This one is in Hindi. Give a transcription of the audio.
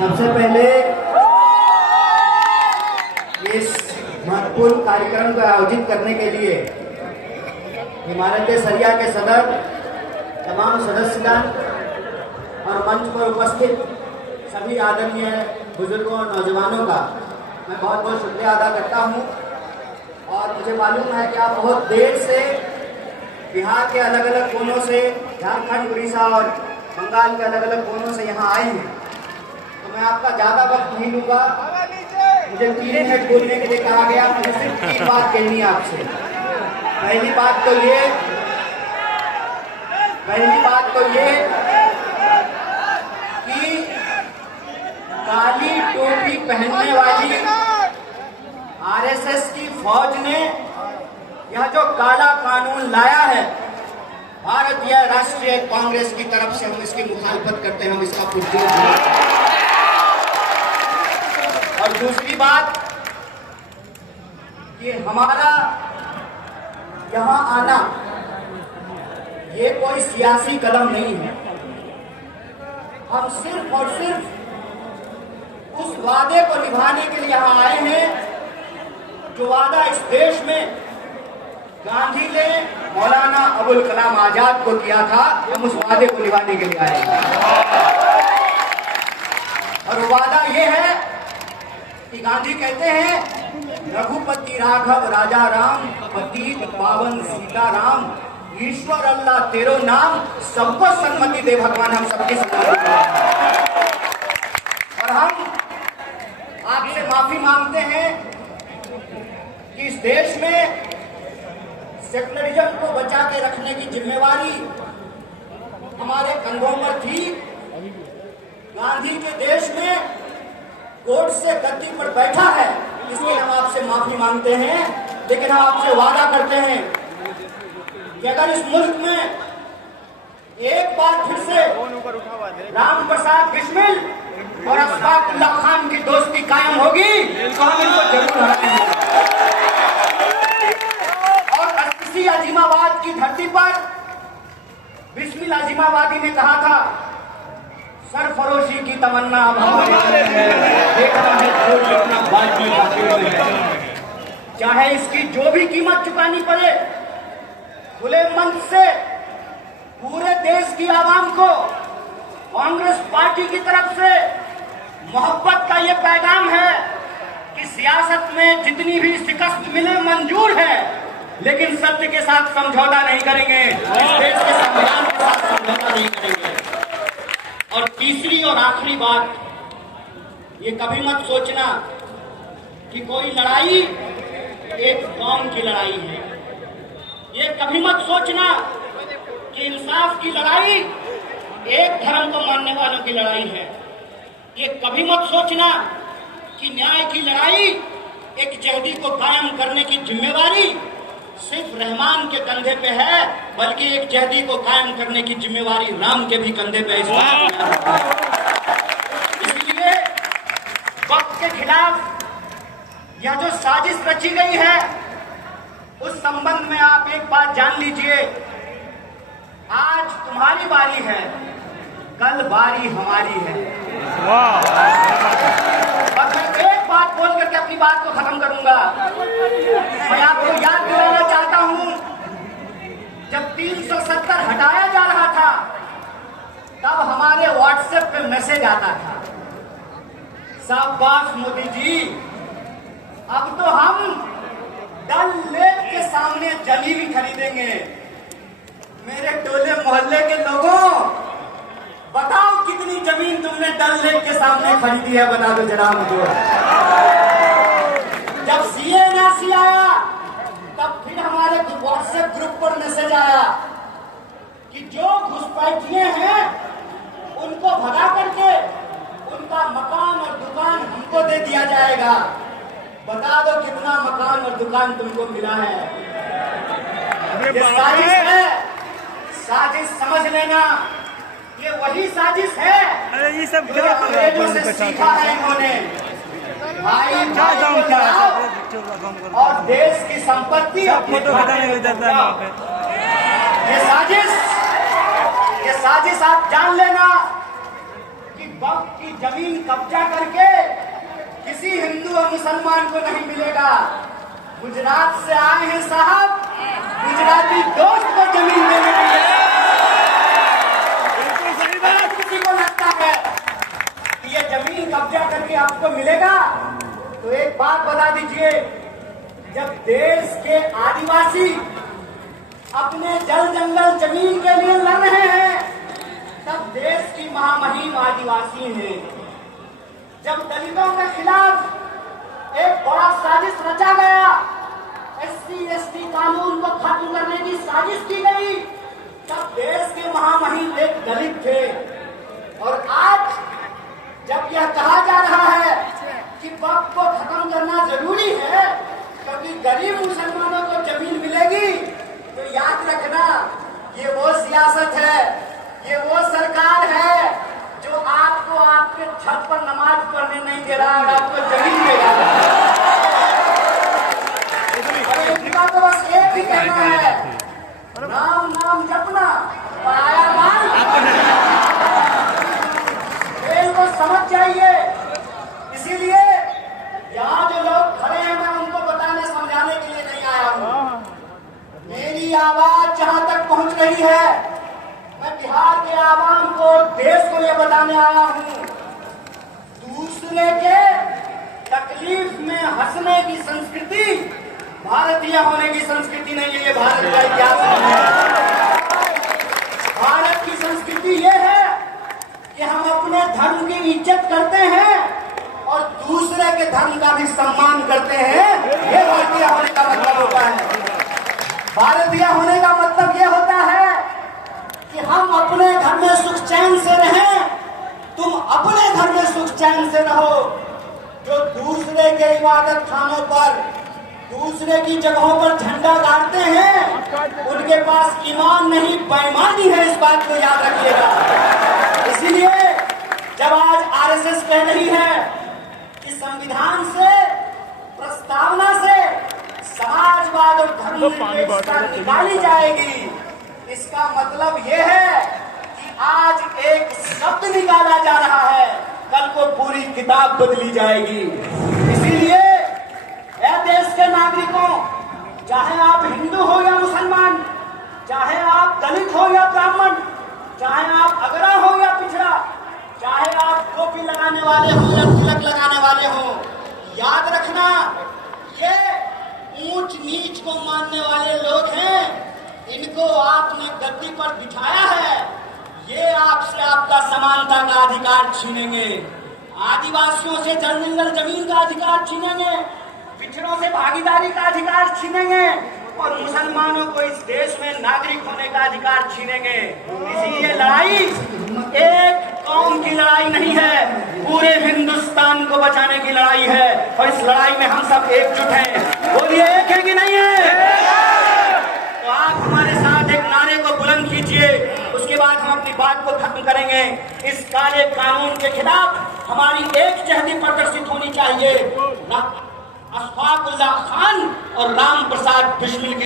सबसे पहले इस महत्वपूर्ण कार्यक्रम को आयोजित करने के लिए इमारत सरिया के सदर, तमाम सदस्यगण और मंच पर उपस्थित सभी आदरणीय बुजुर्गों और नौजवानों का मैं बहुत बहुत शुक्रिया अदा करता हूं। और मुझे मालूम है कि आप बहुत देर से बिहार के अलग अलग कोनों से, झारखंड, उड़ीसा और बंगाल के अलग अलग कोनों से यहाँ आए हैं, तो मैं आपका ज़्यादा वक्त नहीं लूँगा। मुझे 3 मिनट बोलने के लिए कहा गया। मुझे सिर्फ 3 बात कहनी है आपसे। पहली बात तो ये कि काली टोपी पहनने वाली आरएसएस की फौज ने यह जो काला कानून लाया है, भारतीय राष्ट्रीय कांग्रेस की तरफ से हम इसकी मुखालफत करते हैं, हम इसका पुरजोर विरोध करते हैं। और दूसरी बात कि हमारा यहाँ आना ये कोई सियासी कदम नहीं है। हम सिर्फ और सिर्फ उस वादे को निभाने के लिए यहाँ आए हैं जो वादा इस देश में गांधी ने मौलाना अबुल कलाम आजाद को किया था। हम उस वादे को निभाने के लिए आए हैं और वादा ये है कि गांधी कहते हैं, रघुपति राघव राजा राम, पतित पावन सीता राम, ईश्वर अल्लाह तेरो नाम, सबको सन्मति दे भगवान, हम सबकी सन्मति दे। और हम आपसे माफी मांगते हैं कि इस देश में सेकुलरिज्म को बचा के रखने की जिम्मेवारी हमारे कंधों पर थी। गांधी के देश में कोर्ट से गद्दी पर बैठा है, इसलिए हम आपसे माफी मांगते हैं। लेकिन हम आपसे वादा करते हैं कि अगर इस मुल्क में एक बार फिर से राम प्रसाद बिस्मिल और अशफाक उल्लाह खान की दोस्ती कायम होगी तो हम इनको जरूर हराएंगे। और इसी अजीमाबाद की धरती पर बिस्मिल अजीमाबादी ने कहा था, सरफरोशी की तमन्ना अब हमारे देखना है तो कितना बाजी बाकी है, चाहे इसकी जो भी कीमत चुकानी पड़े। खुले मन से पूरे देश की आवाम को कांग्रेस पार्टी की तरफ से मोहब्बत का ये पैगाम है कि सियासत में जितनी भी शिकस्त मिले मंजूर है, लेकिन सत्य के साथ समझौता नहीं करेंगे, इस देश के संविधान के साथ समझौता नहीं करेंगे। और तीसरी और आखिरी बात, ये कभी मत सोचना कि कोई लड़ाई एक कौम की लड़ाई है। ये कभी मत सोचना कि इंसाफ की लड़ाई एक धर्म को मानने वालों की लड़ाई है। ये कभी मत सोचना कि न्याय की लड़ाई एक जहदी को कायम करने की जिम्मेवारी सिर्फ रहमान के कंधे पे है, बल्कि एक जहदी को कायम करने की जिम्मेवारी राम के भी कंधे पे है। इसलिए वक्त के खिलाफ यह जो साजिश रची गई है, उस संबंध में आप एक बात जान लीजिए, आज तुम्हारी बारी है, कल बारी हमारी है। और मैं एक बात बोल करके अपनी बात को खत्म करूंगा। मैं आपको याद दिलाना चाहता हूं, जब 370 हटाया जा रहा था, तब हमारे व्हाट्सएप पे मैसेज आता था, शाबाश मोदी जी, अब तो हम डल लेक के सामने जमीन खरीदेंगे। मेरे टोले मोहल्ले के लोगों, बताओ कितनी जमीन तुमने डल लेक के सामने खरीदी है, बता दो जरा मुझे। जब CNRC आया, तब फिर हमारे व्हाट्सएप ग्रुप पर मैसेज आया कि जो घुसपैठिए हैं उनको भगा करके उनका मकान और दुकान हमको दे दिया जाएगा। बता दो कितना मकान और दुकान तुमको मिला है। ये साजिश है, साजिश समझ लेना, ये वही साजिश है। अरे ये सब जो अंग्रेजों से सीखा है इन्होंने, भाई और देश की संपत्ति ये साजिश आप जान लेना कि वक्त की जमीन कब्जा करके किसी हिंदू और मुसलमान को नहीं मिलेगा। गुजरात से आए हैं साहब, गुजराती दोस्त को जमीन देने के लिए। अगर किसी को लगता है कि ये जमीन कब्जा करके आपको मिलेगा, तो एक बात बता दीजिए, जब देश के आदिवासी अपने जल जंगल जमीन के लिए लड़ रहे हैं, तब देश की महामहिम आदिवासी हैं। जब दलितों के खिलाफ एक बड़ा साजिश रचा गया, SC/ST कानून को खत्म करने की साजिश की गई, तब देश के महामहिम एक दलित थे। और आज जब यह कहा जा रहा है कि वक्त को खत्म करना जरूरी है क्योंकि गरीब मुसलमानों को जमीन मिलेगी, तो याद रखना, ये वो सियासत है, ये वो सरकार है जो आपको आपके छत पर नमाज पढ़ने नहीं दे रहा है, आपको जमीन दे रहा है। और इनका तो बस एक ही कहना है, नाम नाम जपना, पराया माल। खेल को समझ जाइए। इसीलिए यहाँ जो लोग खड़े हैं, मैं उनको बताने समझाने के लिए नहीं आया हूँ। मेरी आवाज जहाँ तक पहुँच रही है, मैं बिहार के आवाम को, देश को यह बताने आया हूँ, दूसरे के तकलीफ में हंसने की संस्कृति भारतीय होने की संस्कृति नहीं है। ये भारत का इतिहास नहीं है। भारत की संस्कृति ये है कि हम अपने धर्म की इज्जत करते हैं और दूसरे के धर्म का भी सम्मान करते हैं। ये भारतीय होने का मतलब होता है। भारतीय होने का मतलब ये होता है कि हम अपने घर में सुख चैन से रहें, तुम अपने घर में सुख चैन से रहो। जो दूसरे के इबादत खानों पर, दूसरे की जगहों पर झंडा गाड़ते हैं, उनके पास ईमान नहीं, बेईमानी है। इस बात को याद रखिएगा। इसीलिए जब आज RSS कह रही है कि संविधान से, प्रस्तावना से समाजवाद और धर्मनिरपेक्षता निकाली जाएगी, इसका मतलब यह है कि आज एक शब्द निकाला जा रहा है, कल को पूरी किताब बदली जाएगी। इसीलिए देश के नागरिकों, चाहे आप हिंदू हो या मुसलमान, चाहे आप दलित हो या ब्राह्मण, चाहे आप अगरा हो या पिछड़ा, चाहे आप टोपी लगाने वाले हो या तिलक लगाने वाले हो, याद रखना, ये ऊंच नीच को मानने वाले लोग हैं। इनको आपने गद्दी पर बिठाया है, ये आपसे आपका समानता का अधिकार छीनेंगे, आदिवासियों से जल जंगल जमीन का अधिकार छीनेंगे, पिछड़ों से भागीदारी का अधिकार छीनेंगे और मुसलमानों को इस देश में नागरिक होने का अधिकार छीनेंगे। इसीलिए लड़ाई एक कौम की लड़ाई नहीं है, पूरे हिंदुस्तान को बचाने की लड़ाई है। और इस लड़ाई में हम सब एकजुट हैं। बोलिए, एक है कि नहीं है? तो आप हमारे साथ एक नारे को बुलंद कीजिए, उसके बाद हम अपनी बात को खत्म करेंगे। इस काले कानून के खिलाफ हमारी एक जहदी प्रदर्शित होनी चाहिए। अशफाक उल्लाह खान और राम प्रसाद बिस्मिल